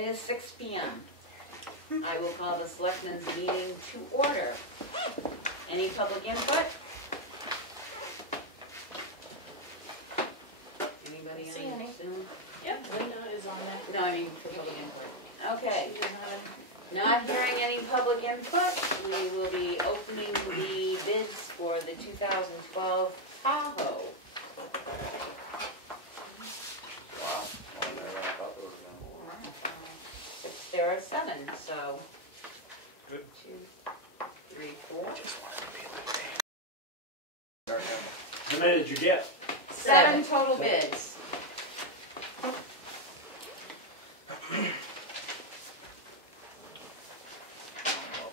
It is 6 p.m. I will call the Selectmen's meeting to order. Any public input? Anybody on Zoom? Yep, Linda is on that. No, I mean for public input. Okay. Not hearing any public input, we will be opening the bids for the 2012 Tahoe. Wow. Well, I thought there was There are 7, so. Good. 2, 3, 4. How many did you get? 7 total bids. What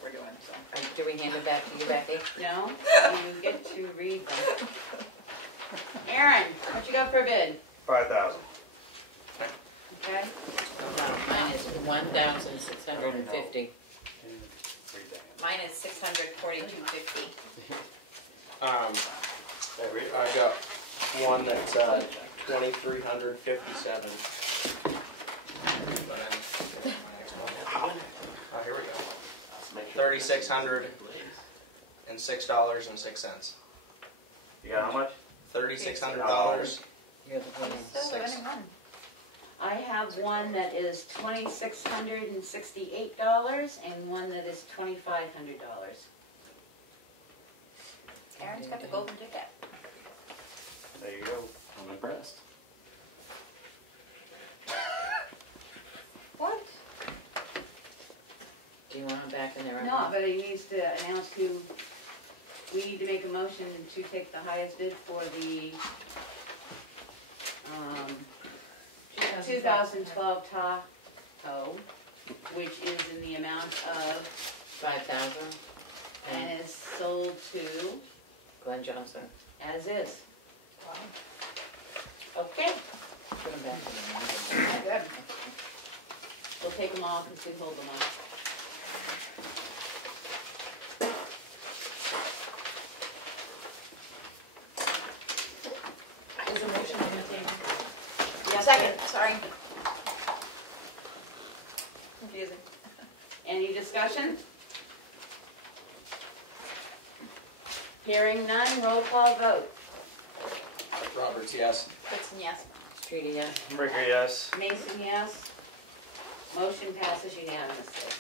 we're doing, so. Do we hand it back to you, Becky? No, you get to read them. Aaron, what you got for bid? 5,000. Okay. Mine is 1,650. Mine is 642.50. I got one that's 2,357. Oh, here we go. $3,606.06. You got how much? $3,600. You're the one. I have one that is $2,668 and one that is $2,500. Aaron's got the golden ticket. There you go. I'm impressed. What? Do you want them back in there? No, but he needs to announce who, we need to make a motion to take the highest bid for the 2012 Tahoe, which is in the amount of, 5,000. and is sold to, Glenn Johnson. as is. Okay, Put them back in good. We'll take them all because we hold them all. Is a motion on the table? Yes, Second, sorry. Confusing. Any discussion? Hearing none, roll call vote. Roberts, yes. Goodson, yes. Streety, yeah. Bricker, yes. Mason, yes. Motion passes unanimously.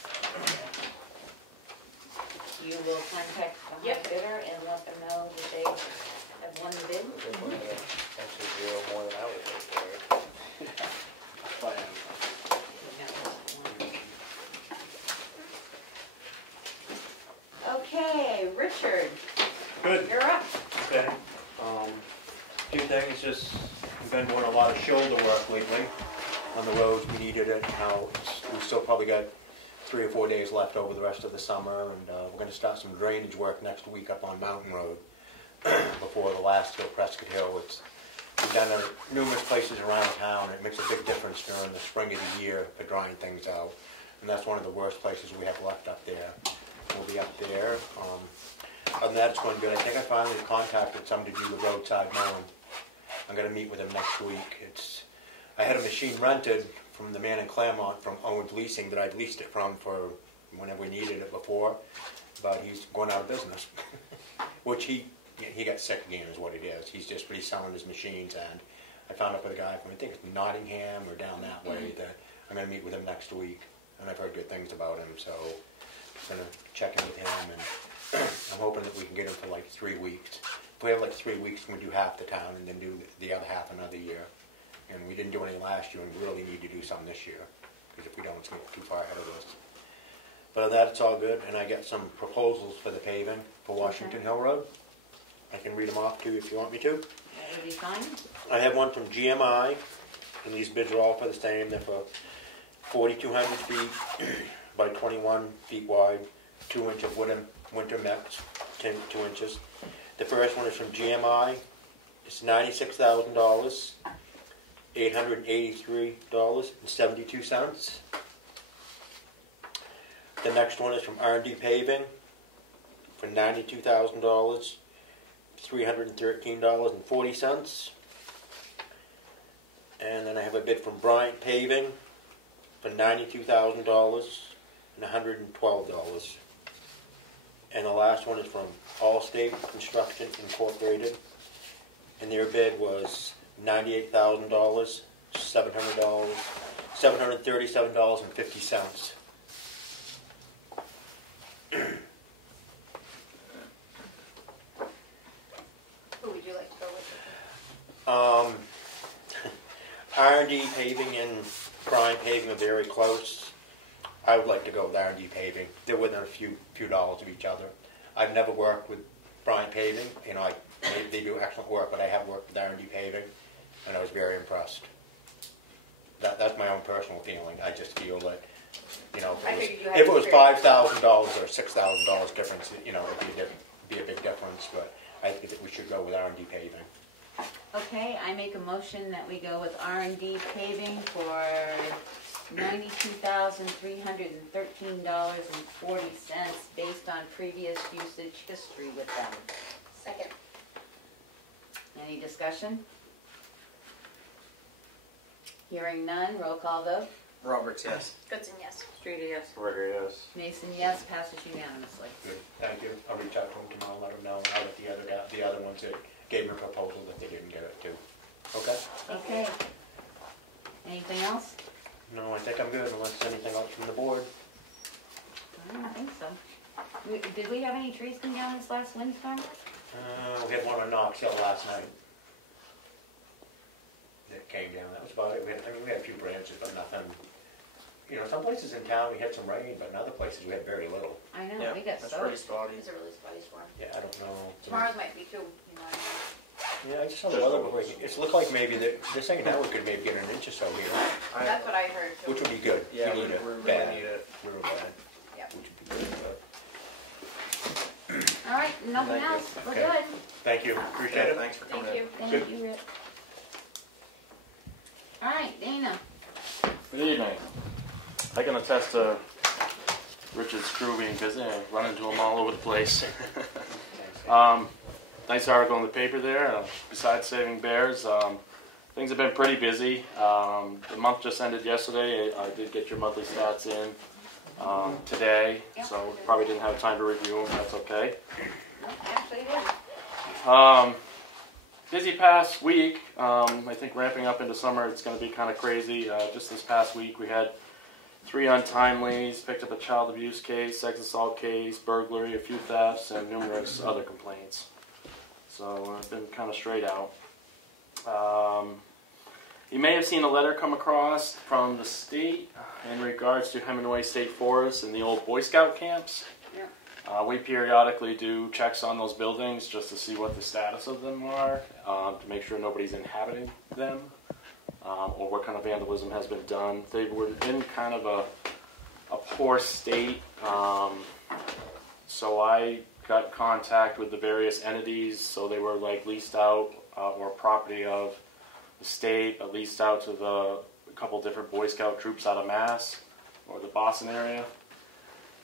You will contact the high Yep. bidder and let them know that they have won the bid. Actually, 0 more than I would think. Okay, Richard, Good. you're up. Okay. Few things, just we've been doing a lot of shoulder work lately on the roads. We needed it. Now we still probably got 3 or 4 days left over the rest of the summer, and we're going to start some drainage work next week up on Mountain Road before the last hill, Prescott Hill. We've done it numerous places around town. It makes a big difference during the spring of the year for drying things out, and that's one of the worst places we have left up there. We'll be up there. Other than that, it's going good. I think I finally contacted somebody to do the roadside mowing. I'm going to meet with him next week. I had a machine rented from the man in Claremont from Owens Leasing that I'd leased it from for whenever we needed it before, but he's going out of business. Which he got sick again is what it is. He's selling his machines, and I found out with a guy from, I think it's Nottingham or down that way, that I'm going to meet with him next week, and I've heard good things about him, so I'm going to check in with him, and I'm hoping that we can get him for like 3 weeks. If we have like 3 weeks, we can do half the town and then do the other half another year. And we didn't do any last year, and we really need to do some this year, because if we don't, it's going to get too far ahead of us. But other than that, it's all good, and I got some proposals for the paving for Washington Hill Road. I can read them off to you if you want me to. That would be fine. I have one from GMI, and these bids are all for the same. They're for 4,200 feet by 21 feet wide, 2 inch of winter mix, 2 inches. The first one is from GMI. It's $96,000, $883.72. The next one is from R&D Paving for $92,000, $313.40. And then I have a bid from Bryant Paving for for $92,000 and $112. And the last one is from Allstate Construction Incorporated, and their bid was $98,000, $737.50. Who would you like to go with? R&D Paving and Prime Paving are very close. I would like to go with R&D Paving. They're within a few dollars of each other. I've never worked with Prime Paving. You know, they do excellent work, but I have worked with R&D Paving, and I was very impressed. That's my own personal feeling. I just feel that, you know, if it was $5,000 or $6,000 difference, you know, it'd be a big difference. But I think that we should go with R&D Paving. Okay, I make a motion that we go with R&D paving for $92,313.40 based on previous usage history with them. Second. Any discussion? Hearing none, roll call vote. Roberts, yes. Goodson, yes. Streeter, yes. Ritter, yes. Mason, yes, passes unanimously. Good, thank you. I'll reach out to them tomorrow, let them know. I'll let the other ones that gave me a proposal that they didn't get it too. Okay? Okay. Anything else? No, I think I'm good unless there's anything else from the board. I don't think so. Did we have any trees come down this last windstorm? We had one on Knox Hill last night. That came down, that was about it. We had a few branches, but nothing. You know, some places in town we had some rain, but in other places we had very little. I know, Yeah, we got that's pretty soaked. spotty. It's a really spotty storm. Yeah, I don't know. Tomorrow's might be too, you know. Yeah, I just saw the weather before. It looked like maybe they're saying now we could maybe get an inch or so here, That's what I heard too. which would be good. Yeah, we we need it really bad. need it. Real bad. Yep. Which would be good. But All right, nothing Thank you. else, we're Okay. good. thank you. Appreciate Okay, it. thanks for coming Thank in. you. Thank Good. you, Rick. All right, Dana. Good evening. I can attest to Richard's crew being busy. I run into them all over the place. Nice article in the paper there. Besides saving bears, things have been pretty busy. The month just ended yesterday. I did get your monthly stats in today, so probably didn't have time to review them. That's okay. No, actually, it is. Busy past week. I think ramping up into summer, it's going to be kind of crazy. Just this past week, we had 3 untimelies, picked up a child abuse case, sex assault case, burglary, a few thefts, and numerous other complaints. So it's been kind of straight out. You may have seen a letter come across from the state in regards to Hemingway State Forest and the old Boy Scout camps. We periodically do checks on those buildings just to see what the status of them are, to make sure nobody's inhabiting them, or what kind of vandalism has been done. They were in kind of a poor state, so I got contact with the various entities, so they were like leased out or property of the state, leased out to a couple different Boy Scout troops out of Mass or the Boston area.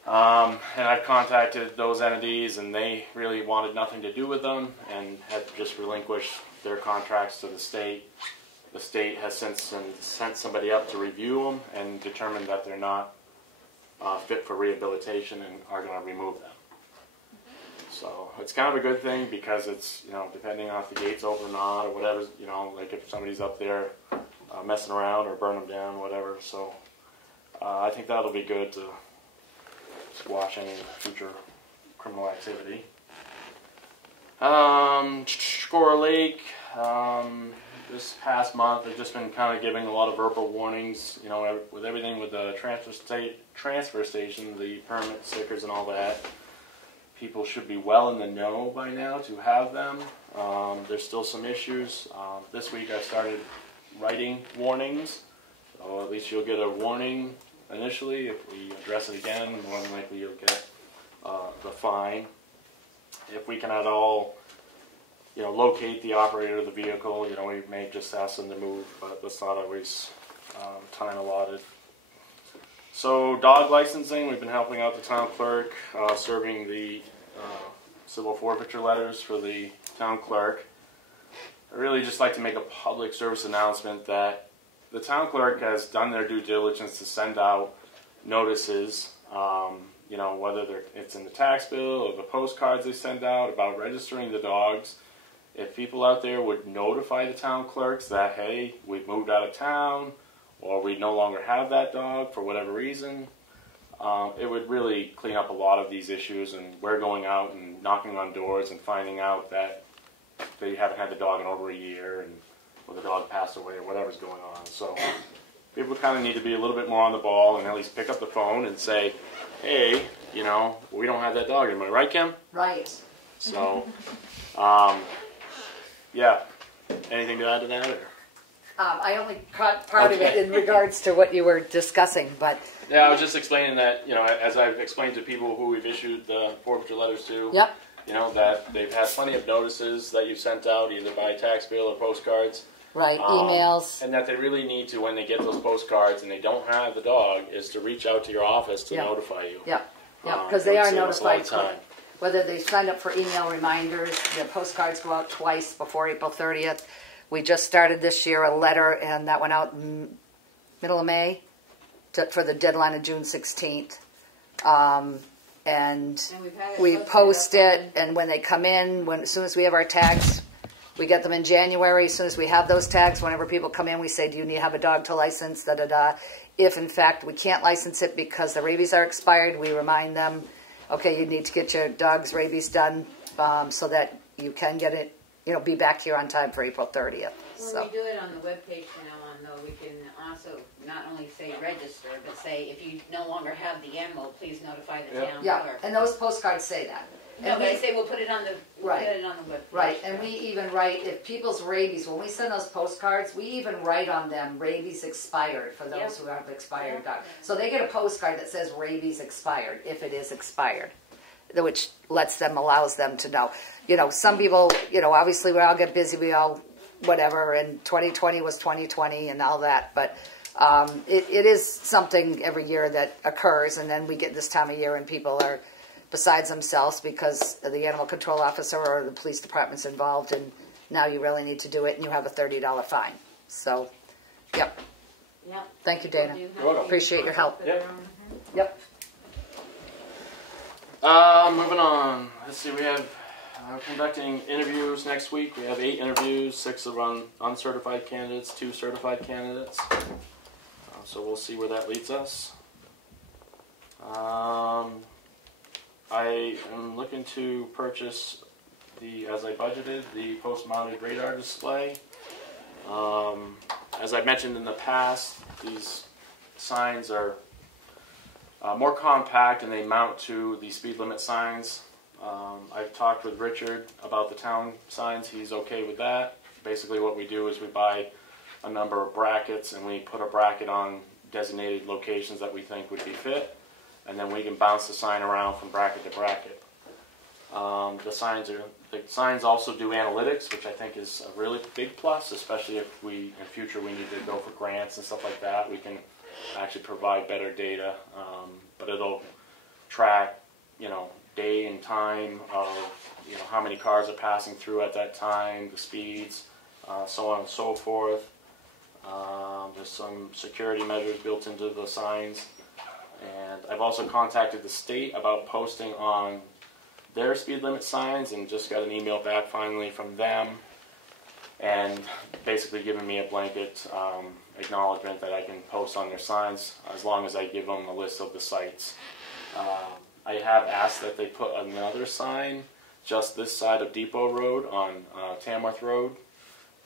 And I've contacted those entities, and they really wanted nothing to do with them and had just relinquished their contracts to the state. The state has since sent somebody up to review them and determined that they're not fit for rehabilitation and are going to remove them. So it's kind of a good thing because it's, you know, depending on if the gate's open or not or whatever, you know, like if somebody's up there messing around or burn them down, whatever. So I think that'll be good to squash any future criminal activity. Score Lake, this past month I've just been kind of giving a lot of verbal warnings, you know, with everything with the transfer station, the permit stickers and all that. People should be well in the know by now to have them. There's still some issues. This week I started writing warnings, so at least you'll get a warning initially. If we address it again, more than likely you'll get the fine. If we can at all, you know, locate the operator of the vehicle, you know, we may just ask them to move, but that's not always time allotted. So dog licensing, we've been helping out the town clerk, serving the civil forfeiture letters for the town clerk. I really just like to make a public service announcement that the town clerk has done their due diligence to send out notices, you know, whether it's in the tax bill or the postcards they send out about registering the dogs. If people out there would notify the town clerks that, hey, we've moved out of town, or we no longer have that dog for whatever reason, it would really clean up a lot of these issues. And we're going out and knocking on doors and finding out that they haven't had the dog in over a year, and or the dog passed away, or whatever's going on. So people kind of need to be a little bit more on the ball and at least pick up the phone and say, hey, you know, we don't have that dog anymore, right, Kim? Right. So, yeah. Anything to add to that? Or? I only caught part of it Okay. in regards to what you were discussing, but Yeah, I was just explaining that, you know, as I've explained to people who we've issued the forfeiture letters to, yep, you know, that they've had plenty of notices that you've sent out, either by tax bill or postcards. right, emails. And that they really need to, when they get those postcards and they don't have the dog, is to reach out to your office to Yeah. notify you. Yep, yep, because It they would are save us a lot notified. of time. Whether they signed up for email reminders, the postcards go out twice before April 30th. We just started this year a letter, and that went out in middle of May for the deadline of June 16th. And And we've had it we posted post up it, and when they come in, as soon as we have our tags, we get them in January. As soon as we have those tags, whenever people come in, we say, do you need to have a dog to license, da-da-da. If, in fact, we can't license it because the rabies are expired, we remind them, okay, you need to get your dog's rabies done so that you can get it, you know, be back here on time for April 30th. When So, we do it on the webpage from now on, though, we can also not only say register, but say if you no longer have the animal, please notify the Yeah. town yeah, clerk. and those postcards say that. No, And but I we- say we'll put it on the Right. webpage. Right, and we even write, if people's rabies, when we send those postcards, we even write on them, rabies expired, for those Yeah. who have expired Yeah. dogs. So they get a postcard that says rabies expired, if it is expired, which allows them to know. You know, some people, you know, obviously we all get busy, we all, whatever, and 2020 was 2020 and all that, but it is something every year that occurs, and then we get this time of year and people are besides themselves because the animal control officer or the police department's involved, and now you really need to do it, and you have a $30 fine. So, yep. Yep. Thank you, Dana. Do you have You're welcome. any Appreciate your help. for their Yep. own- Yep. Moving on. Let's see, we have conducting interviews next week. We have 8 interviews, 6 are uncertified candidates, 2 certified candidates. So we'll see where that leads us. I am looking to purchase as I budgeted, the post-mounted radar display. As I mentioned in the past, these signs are more compact and they mount to the speed limit signs. I've talked with Richard about the town signs. He's okay with that. Basically what we do is we buy a number of brackets and we put a bracket on designated locations that we think would be fit, and then we can bounce the sign around from bracket to bracket. The signs also do analytics, which I think is a really big plus, especially if in future we need to go for grants and stuff like that. We can actually provide better data, but it'll track, you know, day and time of, you know, how many cars are passing through at that time, the speeds, so on and so forth. There's some security measures built into the signs, and I've also contacted the state about posting on their speed limit signs, and just got an email back finally from them, and basically giving me a blanket acknowledgement that I can post on their signs as long as I give them a list of the sites. I have asked that they put another sign just this side of Depot Road on Tamworth Road,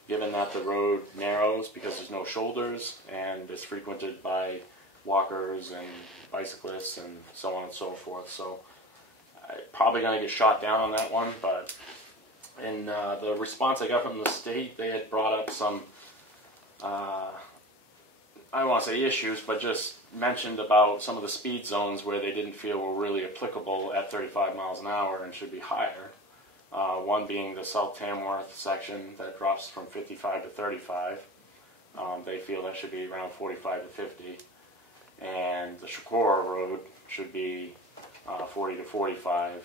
given that the road narrows because there's no shoulders and it's frequented by walkers and bicyclists and so on and so forth. So I'm probably going to get shot down on that one, but in the response I got from the state, they had brought up some, I don't want to say issues, but just mentioned about some of the speed zones where they didn't feel were really applicable at 35 miles an hour and should be higher. One being the South Tamworth section that drops from 55 to 35. They feel that should be around 45 to 50. And the Shakora Road should be 40 to 45.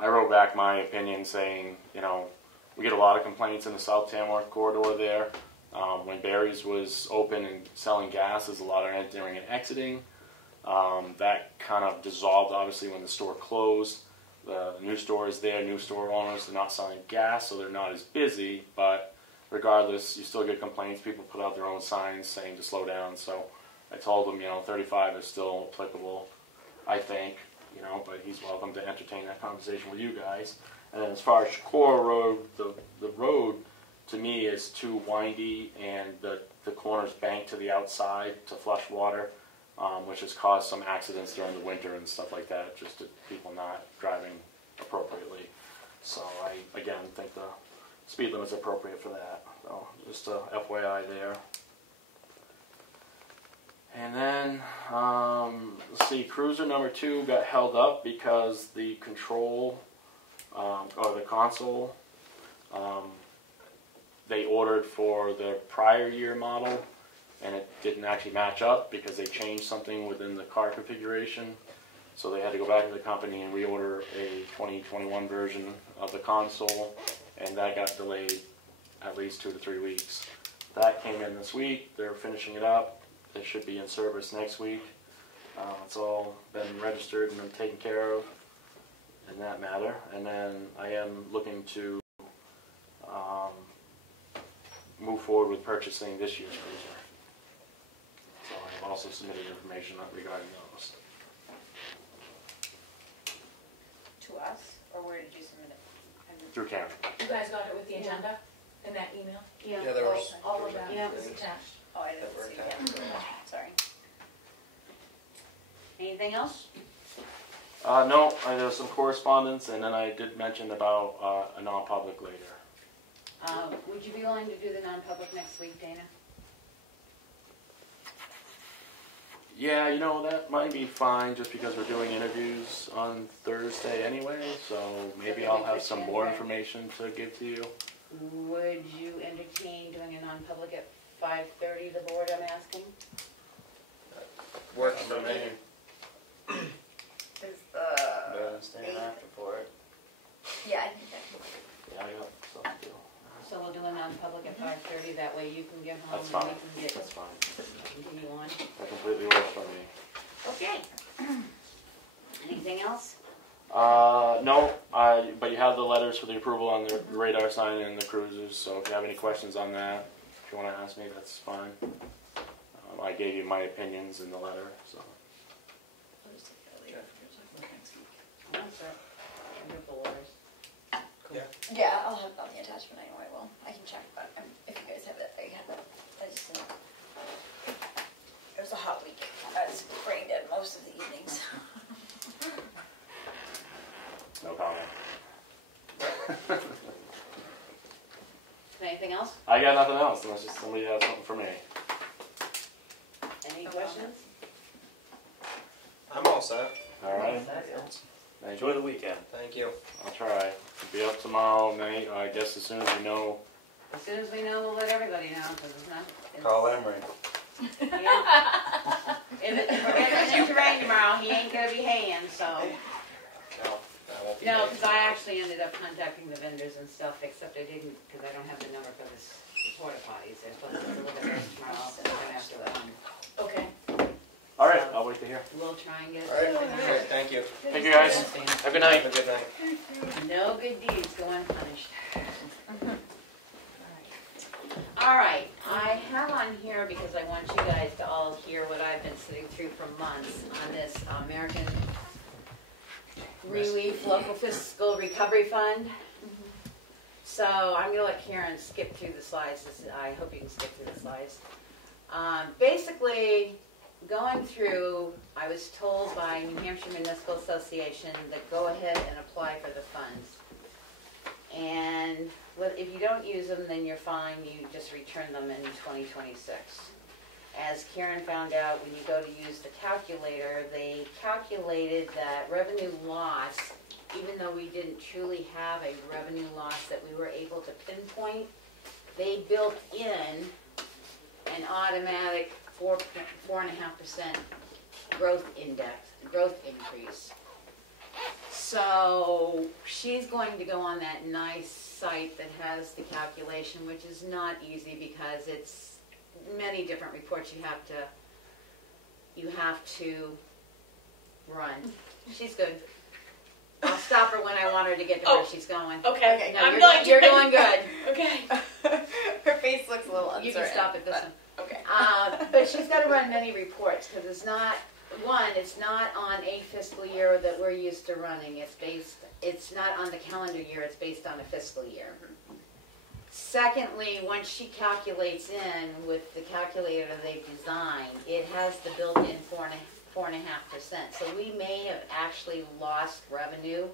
I wrote back my opinion saying, you know, we get a lot of complaints in the South Tamworth corridor there. When Barry's was open and selling gas, there's a lot of entering and exiting. That kind of dissolved, obviously, when the store closed. The new store is there, new store owners, they're not selling gas, so they're not as busy, but regardless, you still get complaints. People put out their own signs saying to slow down, so I told them, 35 is still applicable, I think, but he's welcome to entertain that conversation with you guys. And then as far as Shakora Road, the road to me is too windy, and the corners bank to the outside to flush water, which has caused some accidents during the winter and stuff like that, just to people not driving appropriately. So I, again, think the speed limit is appropriate for that. So just a FYI there. And then, let's see, cruiser number 2 got held up because the control, or the console, they ordered for the prior year model, and it didn't actually match up because they changed something within the car configuration. So they had to go back to the company and reorder a 2021 version of the console, and that got delayed at least 2 to 3 weeks. That came in this week. They're finishing it up. It should be in service next week. It's all been registered and been taken care of in that matter. And then I am looking to move forward with purchasing this year's cruiser. So I've also submitted information regarding those. To us, or where did you submit it? Through Karen. You guys got it with the agenda in that email? Yeah, there was. All of that Yeah. was attached. Oh, I didn't see that. Sorry. Anything else? No, there was some correspondence, and then I did mention about a non-public later. Would you be willing to do the non-public next week, Dana? Yeah, that might be fine just because we're doing interviews on Thursday anyway, so maybe I'll have some more information to give to you. Would you entertain doing a non-public at 5:30, the board, I'm asking? Works for me. Is the Staying after for it. yeah, I think that. Yeah, I got something to do. So we'll do a non-public at 5:30, that way you can get home That's and fine. we can That's fine. continue on. That completely works for me. Okay. Anything else? No, but you have the letters for the approval on the radar sign and the cruisers, so if you have any questions on that, if you want to ask me, that's fine. I gave you my opinions in the letter, so. That's it. Under the letters. Yeah, I'll have it on the attachment anyway. Well, I can check, but if you guys have it, I have it. I just didn't. It was a hot week. I was brain dead most of the evenings. No comment. Anything else? I got nothing else unless somebody has something for me. Any questions? I'm all set. All right. Thank you. Enjoy the weekend. Thank you. I'll try. Be up tomorrow night. I guess as soon as we know. As soon as we know, we'll let everybody know, because it's not. Call Emery. Yeah. If we're getting to rain tomorrow, he ain't gonna be haying, so. No, that won't be No, me. because I actually ended up contacting the vendors and stuff, except I didn't, because I don't have the number for the porta potties. They're supposed to deliver those tomorrow, so we're gonna have to, Okay. All right. I'll wait to hear. we'll try and get it. All right. Great. Thank you. Thank you, guys. Have a good night. Have a good night. No good deeds go unpunished. All right, I have on here, because I want you guys to all hear what I've been sitting through for months on this American Relief Local Fiscal Recovery Fund. So I'm gonna let Karen skip through the slides. I hope you can skip through the slides. Basically, going through, I was told by New Hampshire Municipal Association that go ahead and apply for the funds. And if you don't use them, then you're fine, you just return them in 2026. As Karen found out, when you go to use the calculator, they calculated that revenue loss, even though we didn't truly have a revenue loss that we were able to pinpoint, they built in an automatic 4.5% growth increase. So she's going to go on that nice site that has the calculation, which is not easy because it's many different reports you have to run. She's good. I'll stop her when I want her to get to where she's going. Okay. No, you're going good. Okay. Her face looks a little uncertain. You can stop at this one. Okay. But she's got to run many reports because it's not on a fiscal year that we're used to running. It's not on the calendar year, it's based on a fiscal year. Secondly, once she calculates in with the calculator they've designed, it has the built-in 4.5%. So we may have actually lost revenue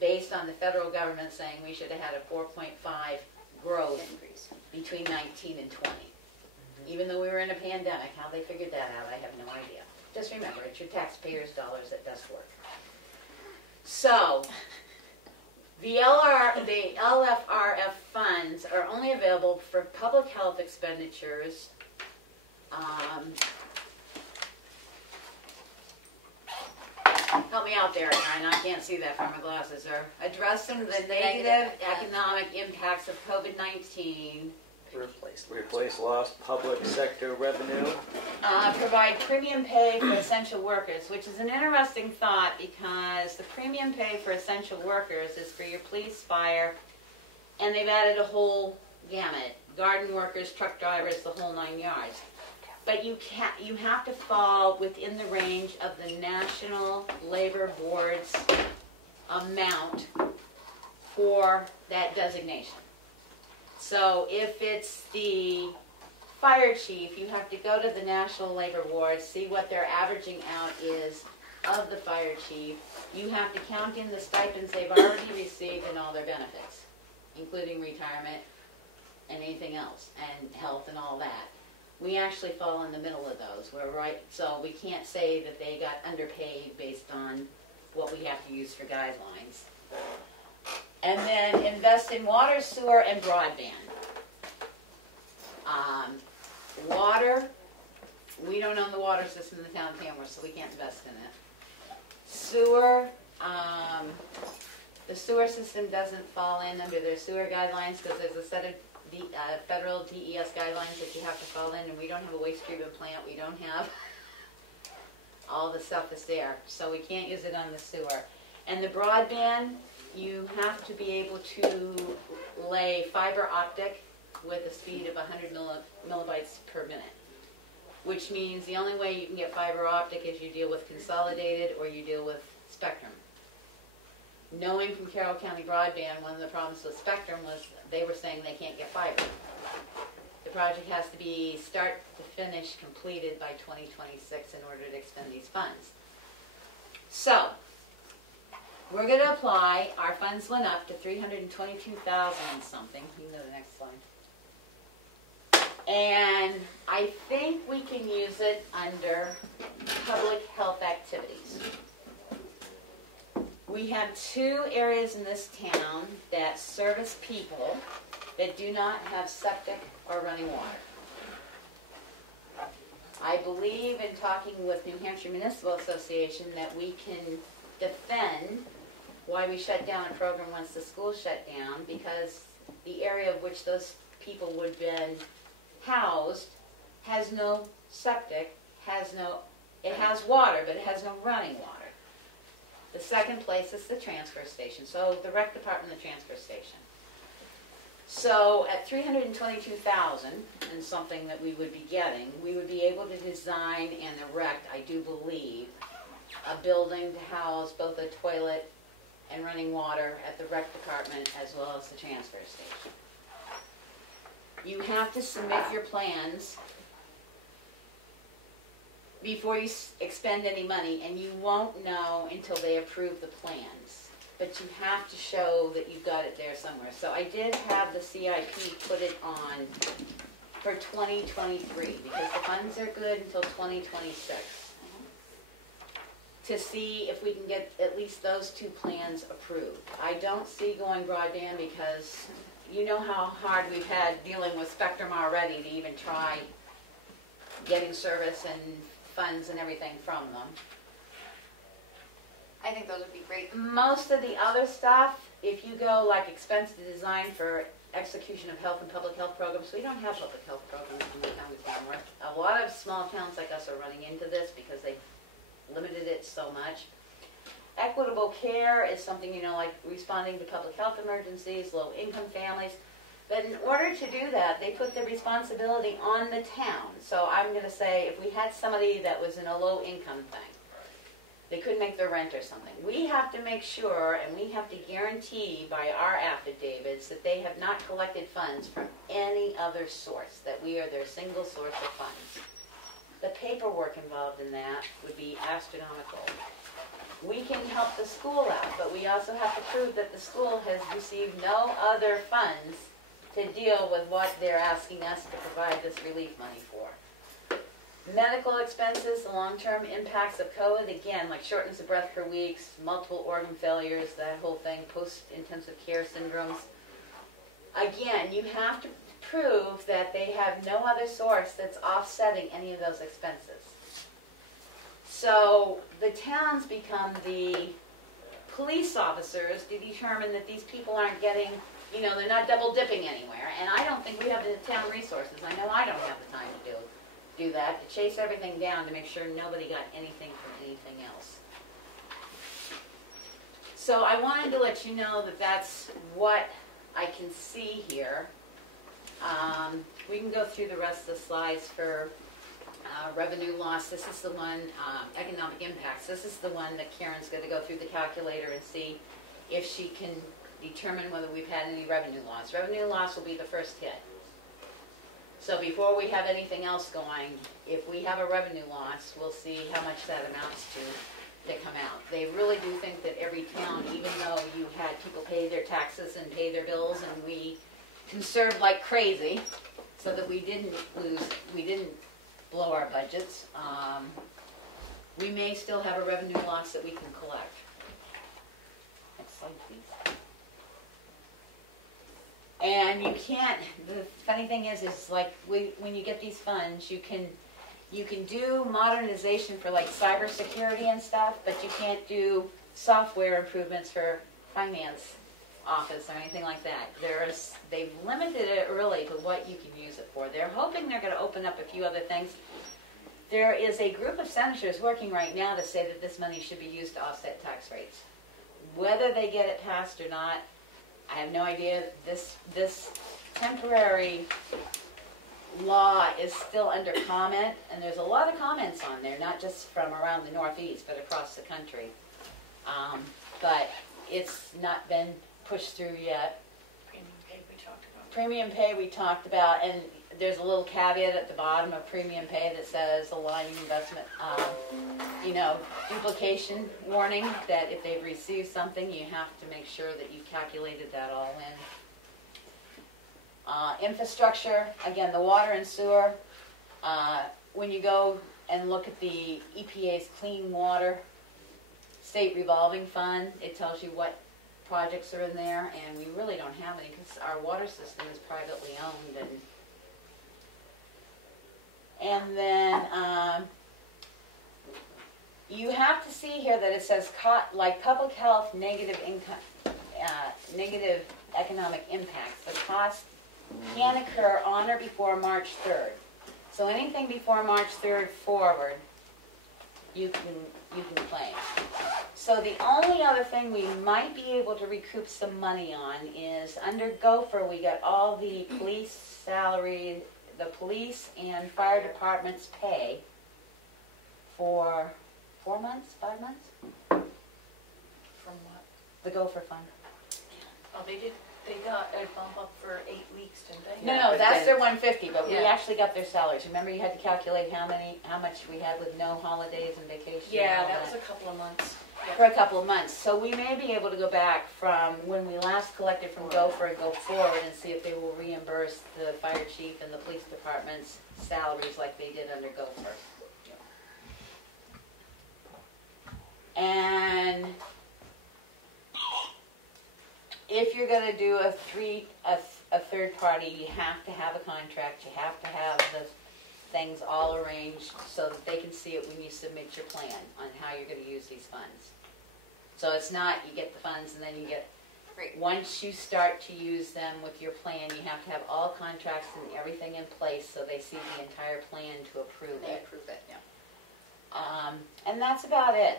based on the federal government saying we should have had a 4.5 growth Increase. between 19 and 20. Even though we were in a pandemic, how they figured that out, I have no idea. Just remember, it's your taxpayers' dollars that does work. So, the LFRF funds are only available for public health expenditures. Help me out there, Aaron, I can't see that from my glasses. Are addressing the negative economic impacts of COVID-19. Replace lost public sector revenue. Provide premium pay for essential workers, which is an interesting thought because the premium pay for essential workers is for your police, fire, and they've added a whole gamut. Garden workers, truck drivers, the whole 9 yards. But you have to fall within the range of the National Labor Board's amount for that designation. So if it's the fire chief, you have to go to the National Labor Board, see what their averaging out is of the fire chief. You have to count in the stipends they've already received and all their benefits, including retirement and anything else, and health and all that. We actually fall in the middle of those. We're right, so we can't say that they got underpaid based on what we have to use for guidelines. And then invest in water, sewer, and broadband. Water, we don't own the water system in the town of Tamworth, so we can't invest in it. Sewer, the sewer system doesn't fall in under their sewer guidelines because there's a set of federal DES guidelines that you have to follow in, and we don't have a waste treatment plant. We don't have all the stuff that's there, so we can't use it on the sewer. And the broadband, you have to be able to lay fiber optic with a speed of 100 millibytes per minute, which means the only way you can get fiber optic is you deal with Consolidated or you deal with Spectrum. Knowing from Carroll County Broadband, one of the problems with Spectrum was they were saying they can't get fiber. The project has to be start to finish completed by 2026 in order to expend these funds. So, we're going to apply. Our funds went up to $322,000 and something. You can go to the next slide. And I think we can use it under public health activities. We have 2 areas in this town that service people that do not have septic or running water. I believe in talking with New Hampshire Municipal Association that we can defend why we shut down a program once the school shut down, because the area of which those people would have been housed has no septic, it has water, but it has no running water. The second place is the transfer station, so the rec department and the transfer station. So at $322,000 and something that we would be getting, we would be able to design and erect, I do believe, a building to house both a toilet and running water at the rec department as well as the transfer station. You have to submit your plans before you expend any money, and you won't know until they approve the plans. But you have to show that you've got it there somewhere. So I did have the CIP put it on for 2023 because the funds are good until 2026 to see if we can get at least those 2 plans approved. I don't see going broadband because you know how hard we've had dealing with Spectrum already to even try getting service and funds and everything from them. I think those would be great. Most of the other stuff, if you go like expense to design for execution of health and public health programs, we don't have public health programs in the town of Tamworth. A lot of small towns like us are running into this because they limited it so much. Equitable care is something, you know, like responding to public health emergencies, low-income families. But in order to do that, they put the responsibility on the town. So I'm going to say if we had somebody that was in a low-income thing, they couldn't make their rent or something, we have to make sure and we have to guarantee by our affidavits that they have not collected funds from any other source, that we are their single source of funds. The paperwork involved in that would be astronomical. We can help the school out, but we also have to prove that the school has received no other funds to deal with what they're asking us to provide this relief money for. Medical expenses, the long-term impacts of COVID, again, like shortness of breath per week, multiple organ failures, that whole thing, post-intensive care syndromes. Again, you have to prove that they have no other source that's offsetting any of those expenses. So the towns become the police officers to determine that these people aren't getting, you know, they're not double dipping anywhere. And I don't think we have the town resources. I know I don't have the time to do that, to chase everything down to make sure nobody got anything from anything else. So I wanted to let you know that that's what I can see here. We can go through the rest of the slides for revenue loss. This is the one, economic impacts. This is the one that Karen's going to go through the calculator and see if she can determine whether we've had any revenue loss. Revenue loss will be the first hit. So before we have anything else going, if we have a revenue loss, we'll see how much that amounts to come out. They really do think that every town, even though you had people pay their taxes and pay their bills and we conserved like crazy so that we didn't blow our budgets, we may still have a revenue loss that we can collect. Next slide, please. And you can't, the funny thing is like when you get these funds, you can do modernization for like cybersecurity and stuff, but you can't do software improvements for finance office or anything like that. They've limited it really to what you can use it for. They're hoping they're going to open up a few other things. There is a group of senators working right now to say that this money should be used to offset tax rates. Whether they get it passed or not, I have no idea. This temporary law is still under comment, and there's a lot of comments on there, not just from around the Northeast, but across the country. But it's not been pushed through yet. Premium pay we talked about, and there's a little caveat at the bottom of premium pay that says aligning investment, duplication warning, that if they've received something, you have to make sure that you've calculated that all in. Infrastructure, again, the water and sewer, when you go and look at the EPA's Clean Water State Revolving Fund, it tells you what projects are in there, and we really don't have any because our water system is privately owned. And then you have to see here that it says like public health, negative income, negative economic impacts. The cost can occur on or before March 3rd. So anything before March 3rd forward, you can claim. So the only other thing we might be able to recoup some money on is under Gopher, we got all the police salary, the police and fire departments pay for 4 months, 5 months? From what? The Gopher Fund. Oh, they got a bump up for 8 weeks, didn't they? No, that's their 150, but we Yeah. actually got their salaries. Remember you had to calculate how much we had with no holidays and vacation? Yeah, and all that was a couple of months. for a couple of months. So we may be able to go back from when we last collected from Gopher and go forward and see if they will reimburse the fire chief and the police department's salaries like they did under Gopher. And if you're going to do a third party, you have to have a contract. You have to have the things all arranged so that they can see it when you submit your plan on how you're going to use these funds. So it's not, you get the funds and then you get, Right. once you start to use them with your plan, you have to have all contracts and everything in place so they see the entire plan to approve They it. approve it, yeah. And that's about it.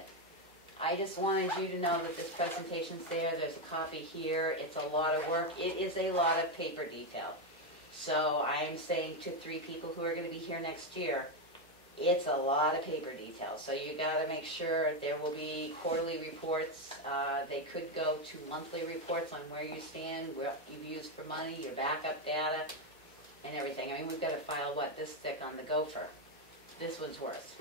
I just wanted you to know that this presentation's there, there's a copy here, it's a lot of work, it is a lot of paper detail. So I am saying to 3 people who are gonna be here next year, it's a lot of paper detail. So you gotta make sure there will be quarterly reports, they could go to monthly reports on where you stand, what you've used for money, your backup data, and everything. I mean, we've gotta file, what, this thick on the gopher. This one's worth.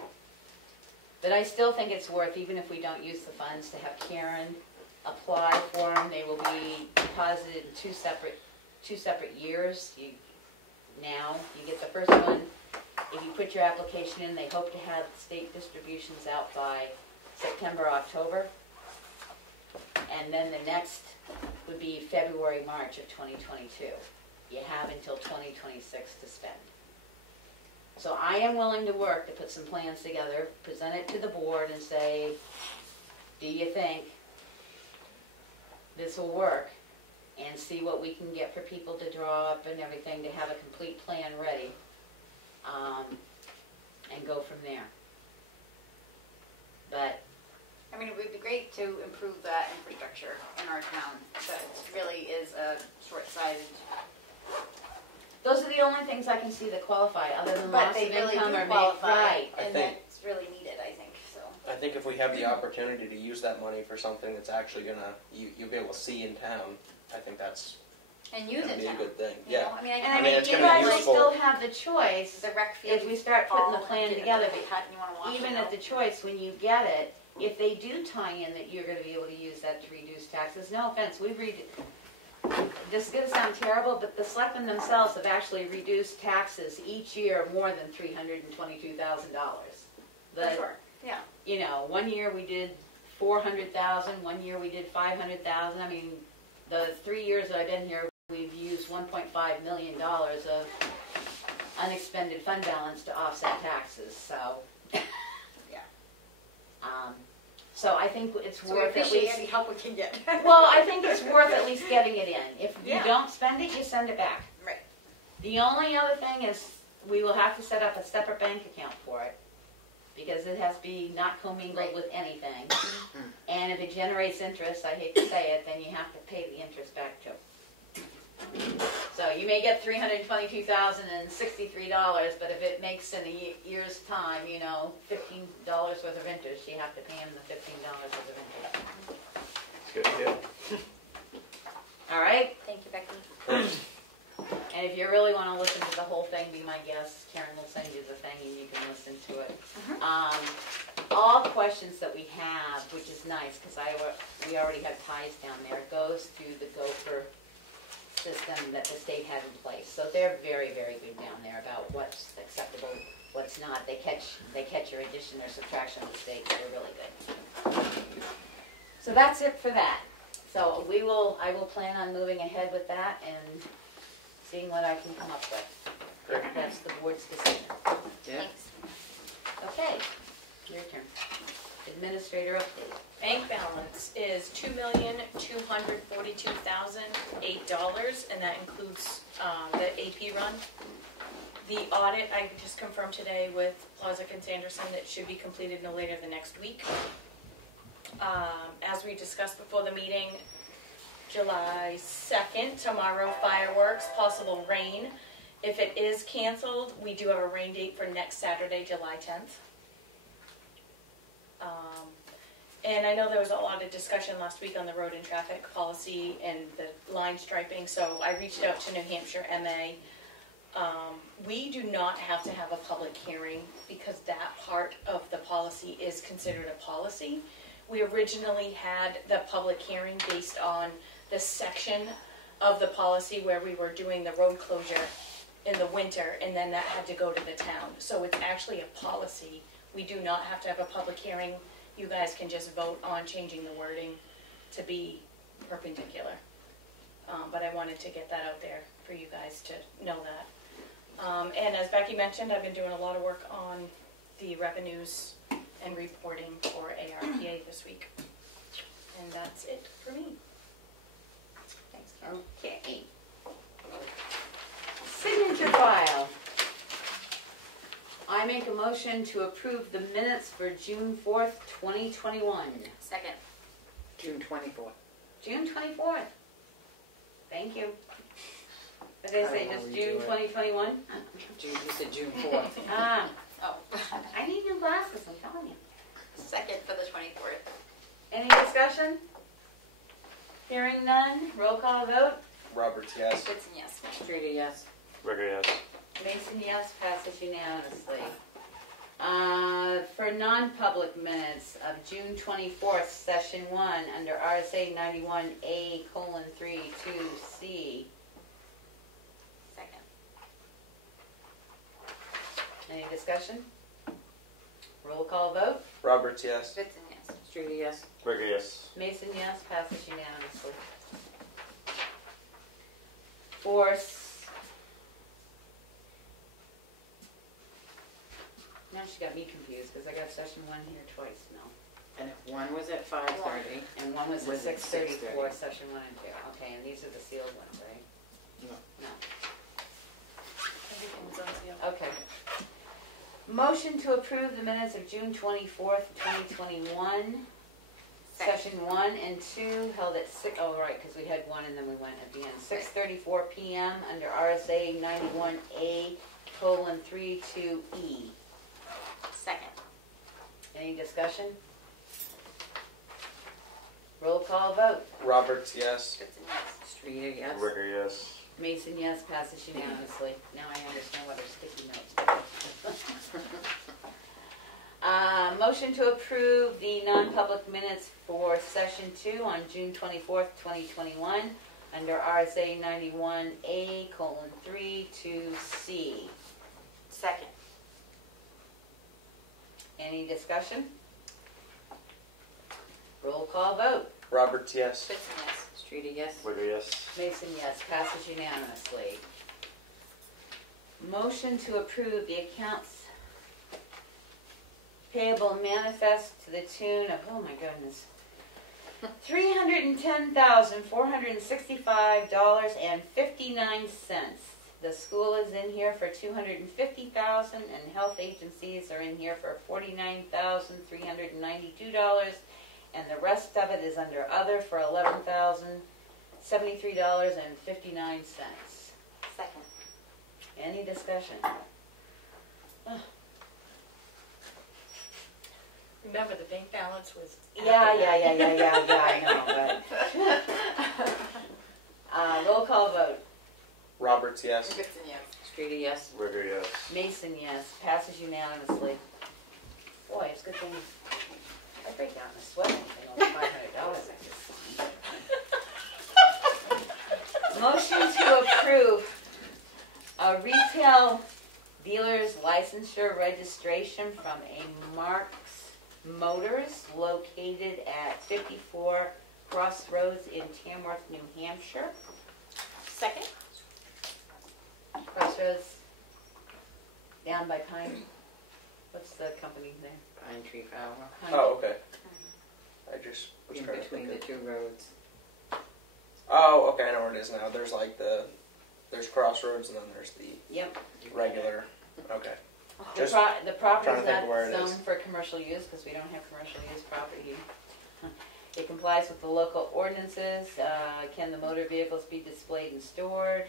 But I still think it's worth, even if we don't use the funds, to have Karen apply for them. They will be deposited in two separate years. Now, you get the first one. If you put your application in, they hope to have state distributions out by September, October. And then the next would be February, March of 2022. You have until 2026 to spend. So I am willing to work to put some plans together, present it to the board and say, do you think this will work? And see what we can get for people to draw up and everything, to have a complete plan ready, and go from there. But I mean, it would be great to improve that infrastructure in our town, but it really is a short-sighted. those are the only things I can see that qualify, other than But loss they of really income do or make, qualify, right. I and think- that's really needed, I think, so. I think if we have the opportunity to use that money for something that's actually gonna, you'll be able to see in town, I think that's And use gonna it be a now. good thing, You yeah. know? I mean, And I I mean, mean, it's you gonna be guys useful. still have the choice, the rec field. if we start putting the fall plan and together, get it cut and you wanna wash even it at out. the choice, when you get it, if they do tie in that you're gonna be able to use that to reduce taxes, no offense, this is gonna sound terrible, but the selectmen themselves have actually reduced taxes each year more than $322,000. For sure, yeah. You know, one year we did 400,000, one year we did 500,000, I mean, the 3 years that I've been here, we've used $1.5 million of unexpended fund balance to offset taxes, so. Yeah. So I think it's So we worth at appreciate least, any help we can get. well, I think it's worth at least getting it in. If you Yeah. don't spend it, you send it back. Right. The only other thing is, we will have to set up a separate bank account for it, because it has to be not commingled Right. with anything. And if it generates interest, I hate to say it, then you have to pay the interest back too. So you may get $322,063, but if it makes in a year's time, you know, $15 worth of interest, you have to pay them the $15 worth of interest. Good deal. All right? Thank you, Becky. And if you really want to listen to the whole thing, be my guest. Karen will send you the thing and you can listen to it. All questions that we have, which is nice because we already have ties down there, goes to the gopher system that the state had in place. So they're very, very good down there about what's acceptable, what's not. They catch your addition or subtraction mistakes. They're really good. So that's it for that. So I will plan on moving ahead with that and seeing what I can come up with. That's the board's decision. Yeah. Thanks. Okay, your turn. Administrator update. Bank balance is $2,242,008, and that includes the AP run. The audit, I just confirmed today with Plazek and Sanderson that should be completed no later than next week. As we discussed before the meeting, July 2nd, tomorrow, fireworks, possible rain. If it is canceled, we do have a rain date for next Saturday, July 10th. And I know there was a lot of discussion last week on the road and traffic policy and the line striping, so I reached out to New Hampshire MA. We do not have to have a public hearing because that part of the policy is considered a policy. We originally had the public hearing based on the section of the policy where we were doing the road closure in the winter, and then that had to go to the town. So it's actually a policy. We do not have to have a public hearing. You guys can just vote on changing the wording to be perpendicular. But I wanted to get that out there for you guys to know that. And as Becky mentioned, I've been doing a lot of work on the revenues and reporting for ARPA this week. And that's it for me. Thanks, Karen. Okay. Signature file. I make a motion to approve the minutes for June 4th, 2021. Second. June 24th. June 24th. Thank you. Did I say I just will June do it. 2021? June, you said June 4th. Ah, Oh. I need new glasses, I'm telling you. Second for the 24th. Any discussion? Hearing none, roll call vote. Roberts, yes. Goodson, yes. Streeter, yes. Ricker, yes. Mason, yes, passes unanimously. For non-public minutes of June 24th, session 1, under RSA 91A:3(2)C. Second. Any discussion? Roll call vote. Roberts, yes. Goodson, yes. Streeter, yes. Ricker, yes. Mason, yes, passes unanimously. Now she got me confused because I got session 1 here twice now. And if one was at 5:30. And one was at Was it 6:34, 6:30? session 1 and 2. Okay, and these are the sealed ones, right? No. No. Everything's on seal. Okay. Motion to approve the minutes of June 24th, 2021. Session 1 and 2 held at 6, oh right, because we had 1 and then we went at the end. 6:34 p.m. under RSA 91A:3(2)E. Second. Any discussion? Roll call vote. Roberts, yes. Goodson, yes. Streeter, yes. Ricker, yes. Mason, yes, passes unanimously. Now I understand what our sticky notes are. Motion to approve the non-public minutes for session 2 on June 24th, 2021, under RSA 91A:3(2)C. Second. Any discussion? Roll call vote. Roberts, yes. Goodson, yes. Streeter, yes. Ricker, yes. Mason, yes, passes unanimously. Motion to approve the accounts payable manifest to the tune of, oh my goodness, $310,465.59. The school is in here for $250,000 and health agencies are in here for $49,392. And the rest of it is under other for $11,073.59. Second. Any discussion? Remember, the bank balance was. Yeah, I know, but. Roll call vote. Roberts, yes. Goodson, yes. Streeter, yes. Ricker, yes. Mason, yes. Passes unanimously. Boy, it's a good thing I break down the sweat anything over $500 I just. Motion to approve a retail dealer's licensure registration from a Marks Motors located at 54 Crossroads in Tamworth, New Hampshire. Second. Crossroads down by Pine. What's the company name? Pine Tree Flower. Pine. Oh, okay. I just was In trying to between think the of... 2 roads. Oh, okay, I know where it is now. There's like there's Crossroads and then there's the Yep. regular, okay. The Just property trying to is think not where it is. zoned for commercial use because we don't have commercial use property here. It complies with the local ordinances. Can the motor vehicles be displayed and stored?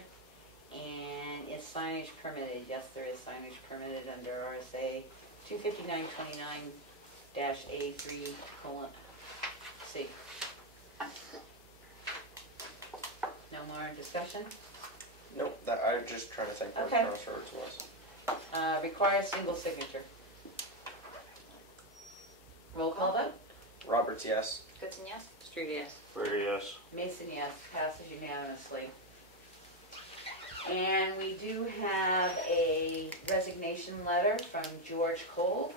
And is signage permitted? Yes, there is signage permitted under RSA 25929-A3:C. No more discussion? Nope, I was just trying to think where Okay. Crossroads was. Requires single signature. Roll call vote? Roberts, yes. Goodson, yes. Streeter, yes. Ricker, yes. Mason, yes, passes unanimously. And we do have a resignation letter from George Cole.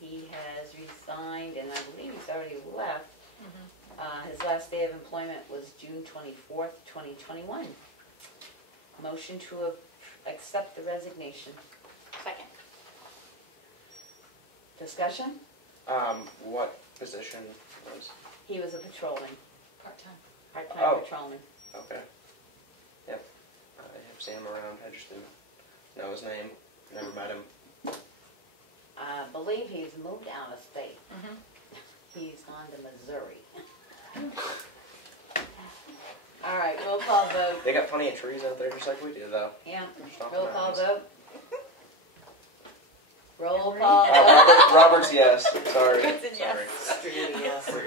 He has resigned, and I believe he's already left. His last day of employment was June 24th, 2021. Motion to accept the resignation. Second. Discussion? What position was? He was a patrolman, Part-time. part-time Oh. patrolman. Okay. Yep. I have Sam around. I just didn't know his name. Never met him. I believe he's moved out of state. Mhm. He's gone to Missouri. All right, roll call vote. They got plenty of trees out there, just like we do, though. Yeah, There's roll nothing call else. vote. Roll call vote. Robert's yes. Sorry. It's a yes. Sorry.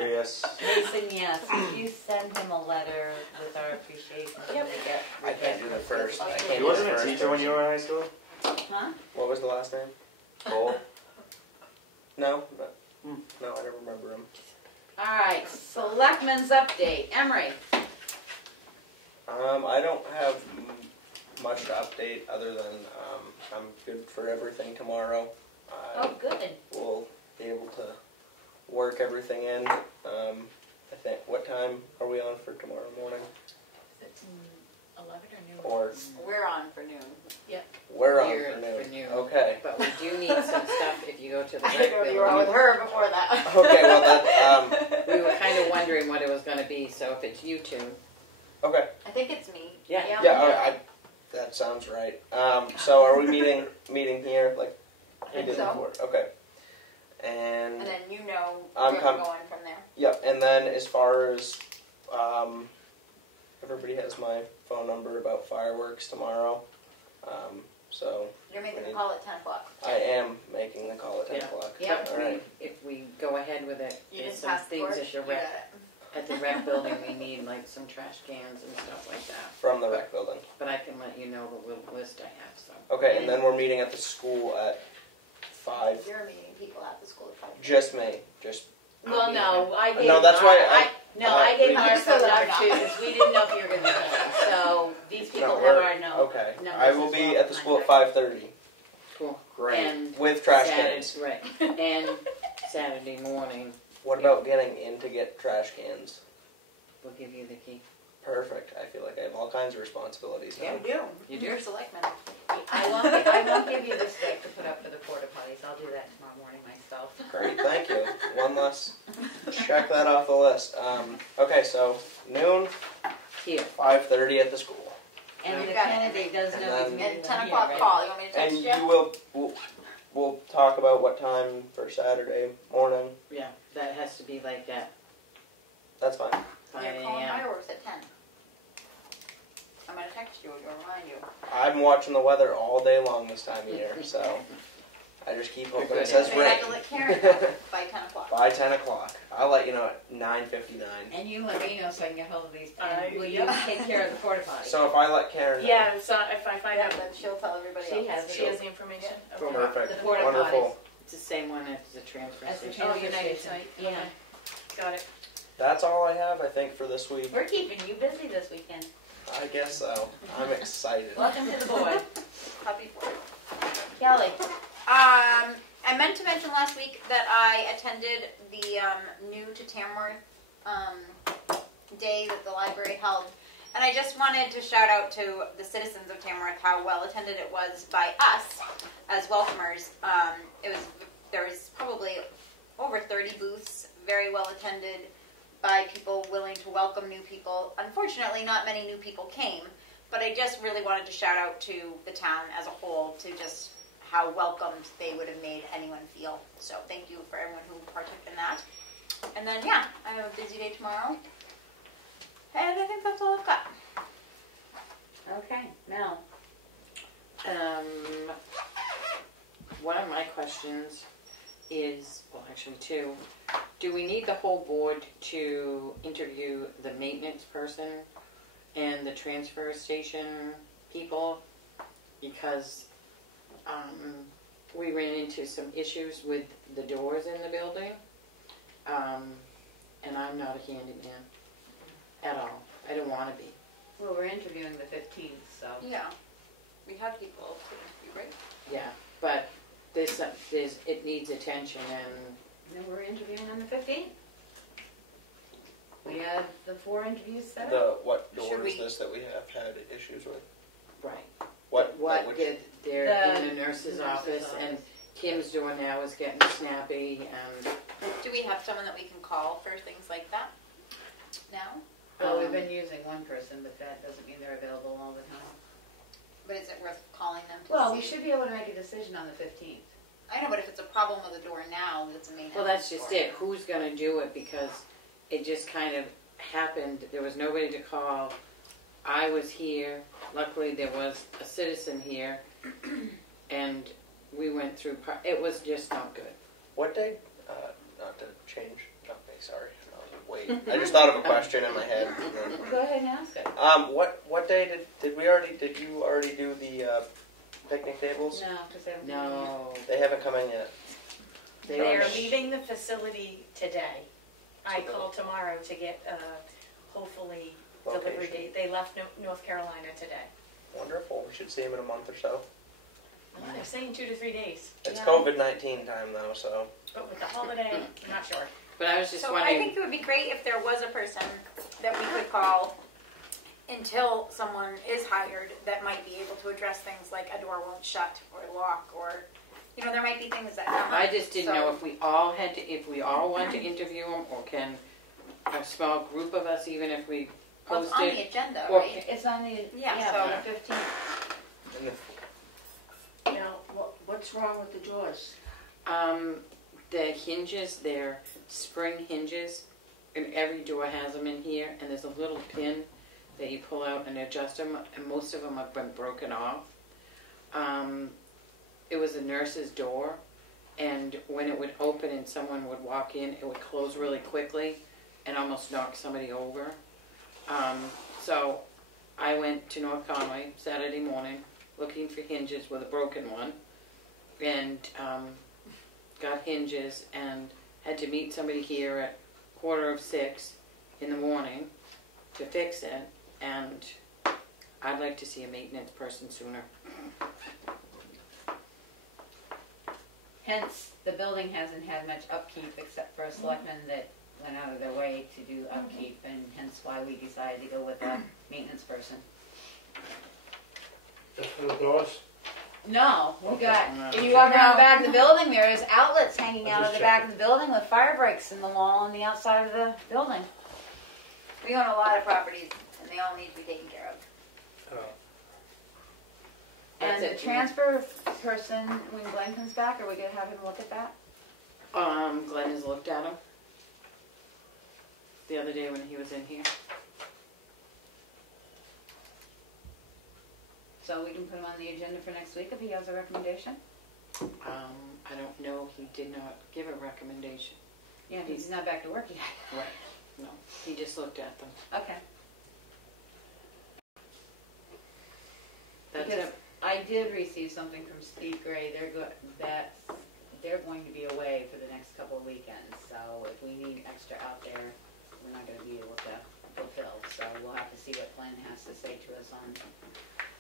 Yes. Yes. Mason, yes. Could you send him a letter with our appreciation? Yep. I can't do the first. I can't He do wasn't the a first teacher when you were in high school? Huh? What was the last name? Cole? No, no, I don't remember him. All right, Selectmen's update. Emery. I don't have much to update other than I'm good for everything tomorrow. Oh, good. We'll be able to work everything in. I think, what time are we on for tomorrow morning? It's 11 or noon. Or We're on for noon. we're on You're for in noon. for noon. Okay. But we do need some stuff if you go to the I rec know you were on with building. her before that. Okay, well that, We were kind of wondering what it was going to be, so if it's you two. okay. I think it's me. Yeah. Yeah, alright, that sounds right. So are we meeting here, like we think did so. before? Okay. And And then you know I'm where com- we're going from there. yep, and then as far as everybody has my phone number about fireworks tomorrow. So You're making the call at 10 o'clock. I am making the call at 10 Yeah. o'clock. Yep. But Alright. if we go ahead with it, You there's just some pass the things board? at the You rec, got it. at the rec building we need, like some trash cans and stuff like that. From the rec building. But I can let you know the list I have, so. Okay, and then we're meeting at the school at 5. You're meeting people at the school at 5. Just me. Just Well, no, I gave. No, that's why I gave I our just so phone that number we're too, not- because we didn't know if you were gonna be here. So these people have we're- our Okay. numbers I will as be well at the to school at contact. 5:30. Cool. Great. And With trash Saturday- cans. Right. And Saturday morning, What about getting in to get trash cans? we'll give you the key. Perfect. I feel like I have all kinds of responsibilities now. You do. You do? You're a selectman. I won't give you the stick to put up for the porta potties. I'll do that tomorrow morning myself. Great, thank you. One less. Check that off the list. Okay, so noon, Here. 5:30 at the school. And the You got it. candidate does And know then- he's meeting And them 10 here, o'clock right? call. You want me to text And you? you will, we'll talk about what time for Saturday morning. Yeah, that has to be like at That's fine. 5 You're calling a.m. fireworks at 10. I'm going to text you to remind you. I'm watching the weather all day long this time of year, so I just keep hoping it says So you rain. have to let Karen know by 10 o'clock. By 10 o'clock. I'll let you know at 9:59. And you let me know so I can get hold of these. I- Will you take care of the porta potties? So if I let Karen know. Yeah, so if I find Yeah, out, then she'll tell everybody She else. has she has the information. Cool. Okay. Perfect. The porta Wonderful. It's the same one as the transfer As the station. Oh, transfer United station. site. Yeah. Okay. Got it. That's all I have, I think, for this week. We're keeping you busy this weekend. I guess so. I'm excited. Welcome to the board. Happy for it. Kelly. I meant to mention last week that I attended the New to Tamworth day that the library held. And I just wanted to shout out to the citizens of Tamworth how well attended it was by us as welcomers. There was probably over 30 booths, very well attended by people willing to welcome new people. Unfortunately, not many new people came, but I just really wanted to shout out to the town as a whole to just how welcomed they would have made anyone feel. So thank you for everyone who partook in that. And then, yeah, I have a busy day tomorrow. And I think that's all I've got. Okay, Mel. One of my questions is, well, actually two. Do we need the whole board to interview the maintenance person and the transfer station people? Because we ran into some issues with the doors in the building, and I'm not a handyman at all. I don't want to be. Well, we're interviewing the 15th, so. Yeah. We have people to interview, right? Yeah, but it needs attention, and Then we're interviewing on the 15th. We have the 4 interviews set The up. what door Should is we- this that we have had issues with? right. What What which- they're in The the nurse's nurse's office, and office. Kim's door now is getting snappy, and Do we we have someone that we can call for things like that now? Well, we've been using one person, but that doesn't mean they're available all the time. But is it worth calling them to Well, see? we should be able to make a decision on the 15th. I know, but if it's a problem with the door now, that's a main. Well, that's just it. Who's gonna do it? Because it just kind of happened. There was nobody to call. I was here. Luckily, there was a citizen here, and we went through. It was just not good. What day? Not to change topic. Sorry. Wait. I just thought of a question in my head. Go ahead and ask it. What day did you already do the picnic tables? No, because they haven't. No. They haven't come in yet. They are leaving the facility today. I call tomorrow to get hopefully delivery Location. date. They left North Carolina today. Wonderful. We should see them in a month or so. Well, they're saying 2 to 3 days. It's Yeah. COVID-19 time though, so. But with the holiday, I'm not sure. But I was just So I wondering. think it would be great if there was a person that we could call until someone is hired that might be able to address things like a door won't shut or lock, or there might be things that happen. I just didn't know if we all wanted to interview them, or can a small group of us, even if we Well, it's post on it. the agenda, Well, right? It's on the, Yeah, so so- the 15th. And the Now, what's wrong with the doors? The hinges, they're spring hinges, and every door has them in here, and there's a little pin that you pull out and adjust them, and most of them have been broken off. It was a nurse's door, and when it would open and someone would walk in, it would close really quickly and almost knock somebody over. So I went to North Conway Saturday morning looking for hinges with a broken one, and got hinges and had to meet somebody here at 5:45 in the morning to fix it, and I'd like to see a maintenance person sooner. Hence, the building hasn't had much upkeep except for a selectman that went out of their way to do upkeep, and hence why we decided to go with a maintenance person. Just for the doors? No, we got, No. if you walk around the back of the building, there's outlets hanging I'm out of just the back of the building with fire breaks in the wall on the outside of the building. We own a lot of properties, and they all need to be taken care of. And That's the it. transfer person, when Glenn comes back, are we gonna have him look at that? Glenn has looked at them the other day when he was in here. So we can put him on the agenda for next week if he has a recommendation? I don't know, he did not give a recommendation. Yeah, 'cause he's not back to work yet. Right. No, he just looked at them. Okay. That's Because it. I did receive something from Steve Gray. They're going to be away for the next couple of weekends. So if we need extra out there, we're not going to be able to fulfill. So we'll have to see what Glenn has to say to us on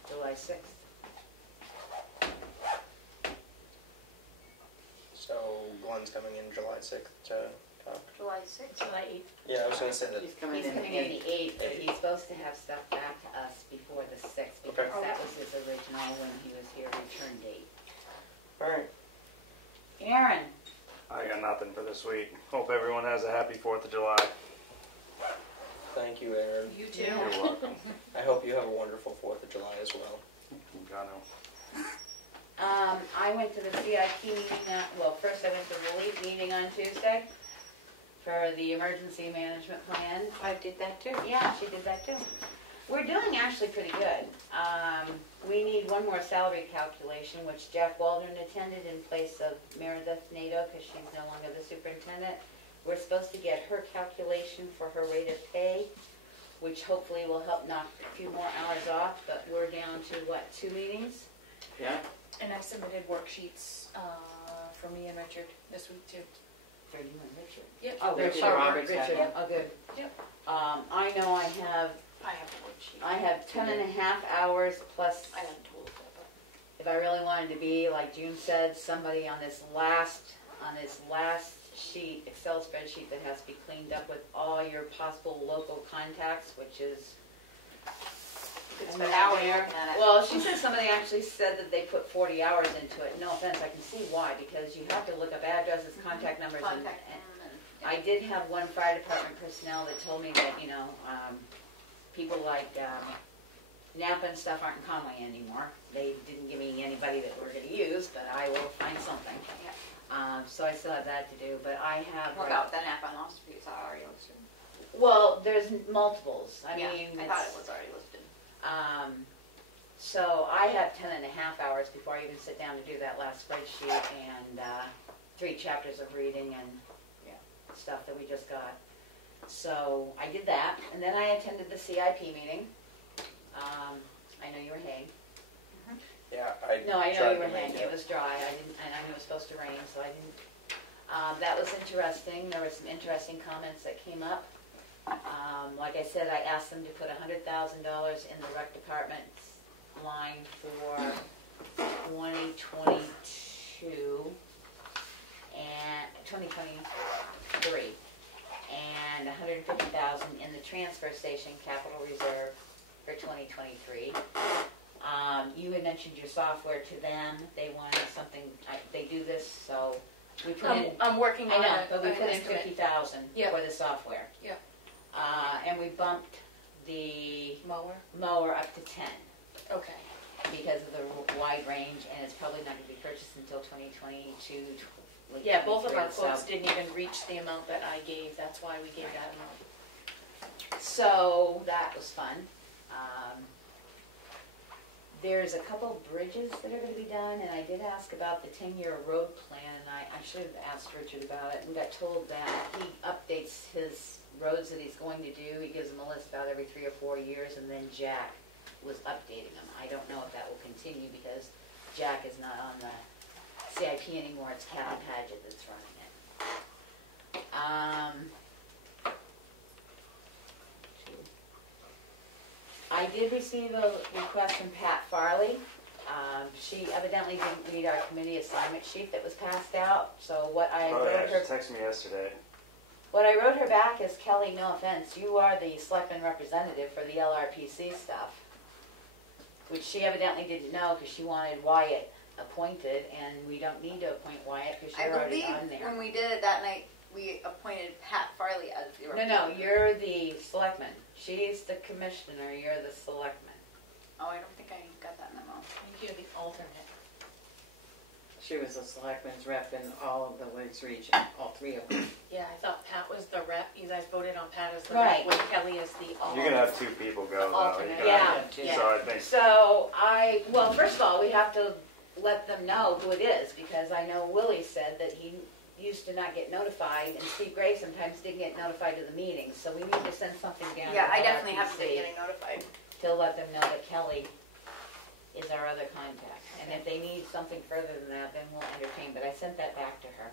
July 6th. So Glenn's coming in July 6th to talk. July 6th. July 8th. Yeah, I was going to say that. He's coming He's in. coming in the 8th, but he's supposed to have stuff back to us before the 6th because Okay. that was his original when he was here return date. All right. Aaron, I got nothing for this week. Hope everyone has a happy 4th of July. Thank you, Aaron. You too. You're welcome. I hope you have a wonderful 4th of July as well. Gonna. I went to the CIP meeting, first I went to the relief meeting on Tuesday for the emergency management plan. I did that too. Yeah, she did that too. We're doing actually pretty good. We need one more salary calculation, which Jack Waldron attended in place of Meredith Nato because she's no longer the superintendent. We're supposed to get her calculation for her rate of pay, which hopefully will help knock a few more hours off, but we're down to, 2 meetings? Yeah. And I submitted worksheets for me and Richard this week too. For you and Richard? Yep. Oh, Richard Richard, Roberts had Richard, one. oh, good. Yep. I know I have I have a worksheet. 10.5 hours plus, I haven't told her, but if I really wanted to be, like June said, somebody on this last sheet, Excel spreadsheet that has to be cleaned up with all your possible local contacts, which is It's a been hours nightmare. looking at it. Well, she said somebody actually said that they put 40 hours into it. No offense, I can see why, because you have to look up addresses, contact numbers, and Contact them and I did have one fire department personnel that told me that, people like Napa and stuff aren't in Conway anymore. They didn't give me anybody that we're going to use, but I will find something. Yeah. So I still have that to do, but I have... What about the Napa and Lost Views? I already listed. Well, there's multiples. I Yeah, mean, I thought it was already listed. So I have 10.5 hours before I even sit down to do that last spreadsheet and 3 chapters of reading and stuff that we just got. So I did that, and then I attended the CIP meeting. I know you were haying. Yeah, I know you tried were to make haying. It was dry. I knew it was supposed to rain, so I didn't. That was interesting. There were some interesting comments that came up. Like I said, I asked them to put $100,000 in the rec department line for 2022 and 2023, and $150,000 in the transfer station capital reserve for 2023. You had mentioned your software to them. They wanted something. They do this, so we put in. I'm working on it, but we put in $50,000 for the software. Yeah. And we bumped the Mower up to 10 Okay. because of the wide range, and it's probably not going to be purchased until 2022. Yeah, both of our 23, quotes so. didn't even reach the amount that I gave. That's why we gave that amount. So that was fun. There's a couple bridges that are going to be done, and I did ask about the 10-year road plan, and I should have asked Richard about it, and got told that he updates his roads that he's going to do. He gives them a list about every 3 or 4 years, and then Jack was updating them. I don't know if that will continue because Jack is not on the CIP anymore. It's Kevin Padgett that's running it. I did receive a request from Pat Farley. She evidently didn't read our committee assignment sheet that was passed out. So what I wrote her, she texted me yesterday. what I wrote her back is, Kelly, no offense, you are the selectman representative for the LRPC stuff, which she evidently didn't know because she wanted Wyatt appointed, and we don't need to appoint Wyatt because you're already on there. When we did it that night, we appointed Pat Farley as the No, you're the selectman. She's the commissioner, you're the selectman. Oh, I don't think I got that memo. I think you're the alternate. She was a selectman's rep in all of the Lakes region, all 3 of them. Yeah, I thought Pat was the rep. You guys voted on Pat as the Right. rep, with Kelly as the alternate. You're gonna have 2 people go though. Alternate. You're gonna Yeah, have- yeah. So I think So well, first of all, we have to let them know who it is, because I know Willie said that he used to not get notified, and Steve Gray sometimes didn't get notified to the meetings, so we need to send something down Yeah, to I definitely haven't LRPC been getting notified. to let them know that Kelly is our other contact. And if they need something further than that, then we'll entertain, but I sent that back to her.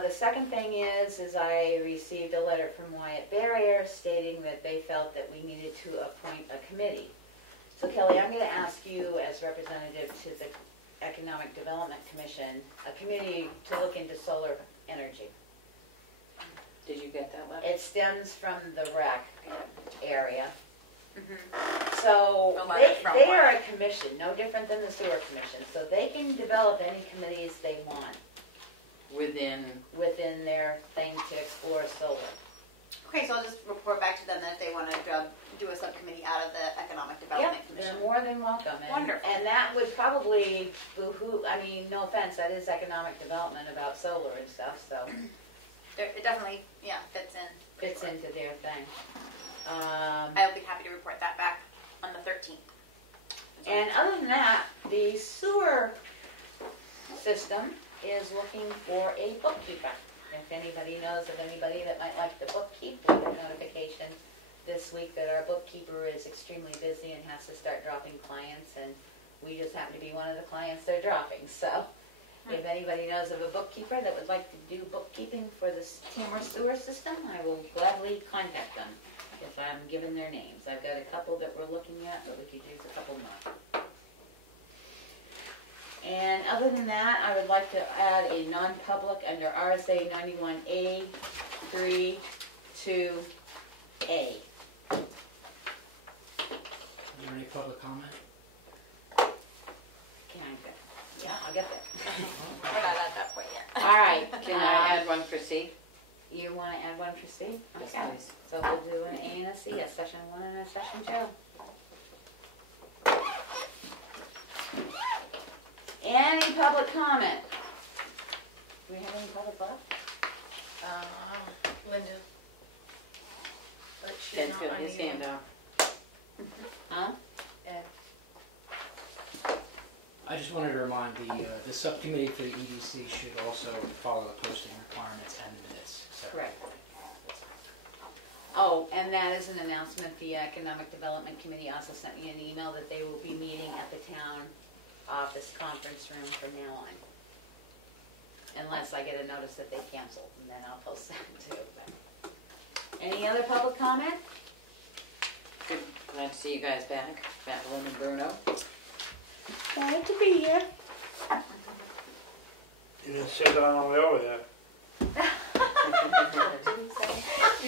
The second thing is I received a letter from Wyatt Barrier stating that they felt that we needed to appoint a committee. So Kelly, I'm going to ask you as representative to the Economic Development Commission, a committee to look into solar energy. Did you get that letter? It stems from the rec area. Mm-hmm. So A letter from they what? are a commission, no different than the sewer commission. So they can develop any committees they want within their thing to explore solar. Okay, so I'll just report back to them that if they want to do a subcommittee out of the Economic Development Yep, Commission. they're more than welcome. And, Wonderful. And that would probably behoove, I mean, no offense, that is economic development about solar and stuff, so It definitely, fits in. fits into their thing. I'll be happy to report that back on the 13th. And other than that, the sewer system is looking for a bookkeeper. If anybody knows of anybody that might like the bookkeep, we got notification this week that our bookkeeper is extremely busy and has to start dropping clients, and we just happen to be one of the clients they're dropping. So if anybody knows of a bookkeeper that would like to do bookkeeping for the Tamworth sewer system, I will gladly contact them if I'm given their names. I've got a couple that we're looking at, but we could use a couple more. And other than that, I would like to add a non-public under RSA 91A 3 2A. Is there any public comment? Can I get? Yeah, I'll get there. We're not at that point yet. All right. Can I add one for C? You want to add one for C? Yes, Okay. please. So we'll do an A and a C, a session 1 and a session 2. Any public comment? Do we have any public left? Linda. But she's Ken's not got on his the- hand up. Huh? Ed. I just wanted to remind the subcommittee for the EDC should also follow the posting requirements and the minutes, etc. Correct. Oh, and that is an announcement. The Economic Development Committee also sent me an email that they will be meeting at the town office conference room from now on. Unless I get a notice that they canceled, and then I'll post that too. But. Any other public comment? Good. Glad to see you guys back, Madeline and Bruno. Glad to be here. You didn't say that on the way over there. You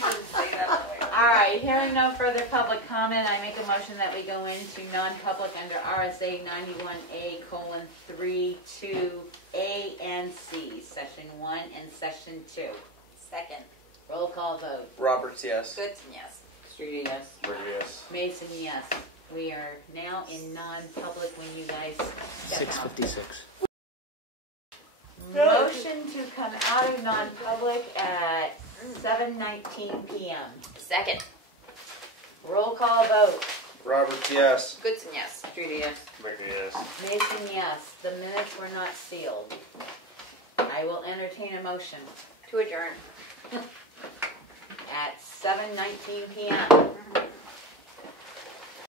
didn't say that on the way over. All right, hearing no further public comment, I make a motion that we go into non-public under RSA 91A:3, 2A and C, session 1 and session 2. Second. Roll call vote. Roberts, yes. Goodson, yes. Streety, yes. Yes. Mason, yes. We are now in non-public when you guys step out. 6:56. Motion to come out of non-public at 7:19 p.m. Second. Roll call vote. Roberts, yes. Goodson, yes. Streety, yes. Yes. Mason, yes. The minutes were not sealed. I will entertain a motion To adjourn. at 7:19 p.m.